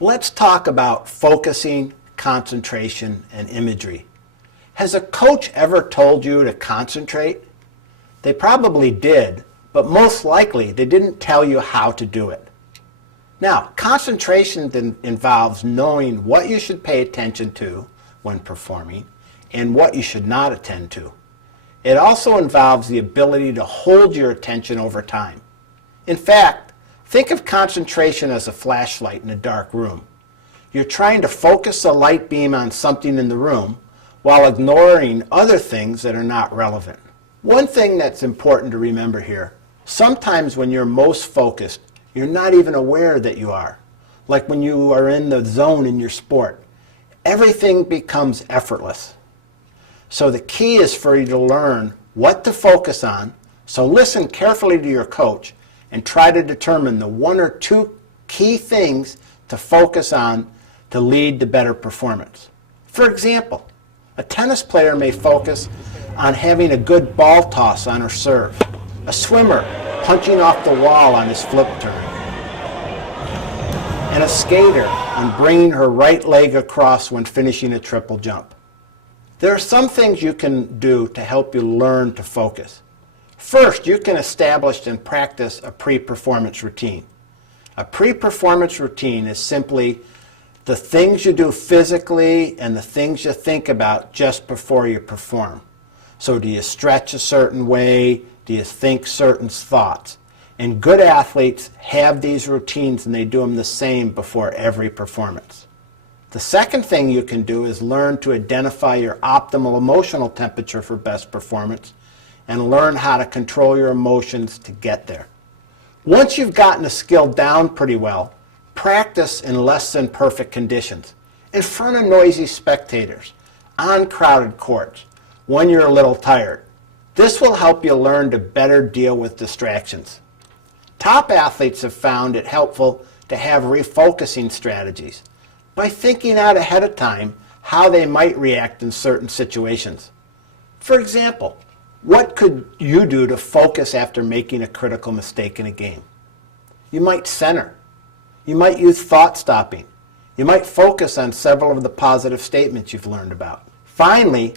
Let's talk about focusing, concentration, and imagery. Has a coach ever told you to concentrate? They probably did, but most likely they didn't tell you how to do it. Now, concentration involves knowing what you should pay attention to when performing and what you should not attend to. It also involves the ability to hold your attention over time. In fact, think of concentration as a flashlight in a dark room. You're trying to focus a light beam on something in the room while ignoring other things that are not relevant. One thing that's important to remember here, sometimes when you're most focused, you're not even aware that you are. Like when you are in the zone in your sport. Everything becomes effortless. So the key is for you to learn what to focus on. So listen carefully to your coach and try to determine the one or two key things to focus on to lead to better performance. For example, a tennis player may focus on having a good ball toss on her serve. A swimmer punching off the wall on his flip turn. And a skater on bringing her right leg across when finishing a triple jump. There are some things you can do to help you learn to focus. First, you can establish and practice a pre-performance routine. A pre-performance routine is simply the things you do physically and the things you think about just before you perform. So do you stretch a certain way? Do you think certain thoughts? And good athletes have these routines and they do them the same before every performance. The second thing you can do is learn to identify your optimal emotional temperature for best performance and learn how to control your emotions to get there. Once you've gotten a skill down pretty well, practice in less than perfect conditions, in front of noisy spectators, on crowded courts, when you're a little tired. This will help you learn to better deal with distractions. Top athletes have found it helpful to have refocusing strategies by thinking out ahead of time how they might react in certain situations. For example, what could you do to focus after making a critical mistake in a game? You might center. You might use thought stopping. You might focus on several of the positive statements you've learned about. Finally,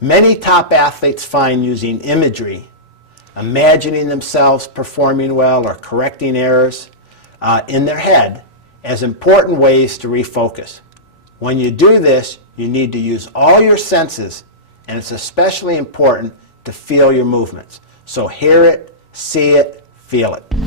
many top athletes find using imagery, imagining themselves performing well or correcting errors in their head as important ways to refocus. When you do this, you need to use all your senses, and it's especially important to feel your movements. So hear it, see it, feel it.